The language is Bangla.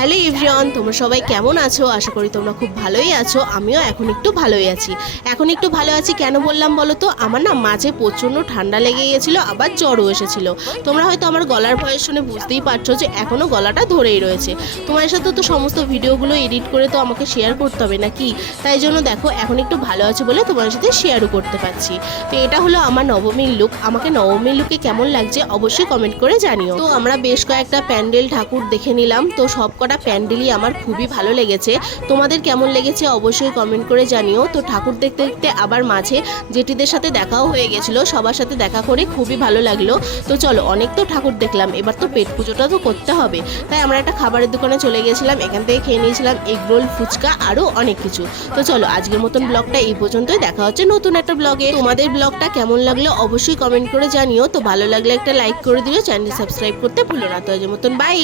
হ্যালো এভরিওয়ান, তোমরা সবাই কেমন আছো? আশা করি তোমরা খুব ভালোই আছো। আমিও এখন একটু ভালোই আছি। কেন বললাম বলো তো, আমার না মাঝে প্রচণ্ড ঠান্ডা লেগে গেছিলো, আবার জ্বরও এসেছিল। তোমরা হয়তো আমার গলার ভয়েস শুনে বুঝতেই পারছো যে এখনও গলাটা ধরেই রয়েছে। তোমার সাথে তো সমস্ত ভিডিওগুলো এডিট করে তো আমাকে শেয়ার করতে হবে নাকি? তাই জন্য দেখো এখন একটু ভালো আছে বলে তোমার সাথে শেয়ারও করতে পারছি। তো এটা হলো আমার নবমীর লুক। আমাকে নবমীর লুকে কেমন লাগছে অবশ্যই কমেন্ট করে জানিও। তো আমরা বেশ কয়েকটা প্যান্ডেল ঠাকুর দেখে নিলাম। তো সবকটা প্যান্ডেলই আমার খুবই ভালো লেগেছে। তোমাদের কেমন লেগেছে অবশ্যই কমেন্ট করে জানিও। তো ঠাকুর দেখতে দেখতে আবার মাঝে জেঠিদের সাথে দেখাও হয়ে গেছিলো, সবার সাথে দেখা করে খুবই ভালো লাগলো। তো চলো, অনেক তো ঠাকুর দেখলাম, এবার তো পেট পুজোটা তো করতে হবে। তাই আমরা একটা খাবারের দোকানে চলে গেছিলাম, এখান থেকে খেয়ে নিয়েছিলাম এগরোল, ফুচকা আরও অনেক কিছু। তো চলো, আজকের মতন ব্লগটা এই পর্যন্তই। দেখা হচ্ছে নতুন একটা ব্লগে। তোমাদের ব্লগটা কেমন লাগলো অবশ্যই কমেন্ট করে জানিও। তো ভালো লাগলে একটা লাইক করে দিও, চ্যানেল সাবস্ক্রাইব করতে ভুলো না। তো আজকের মতন বাই।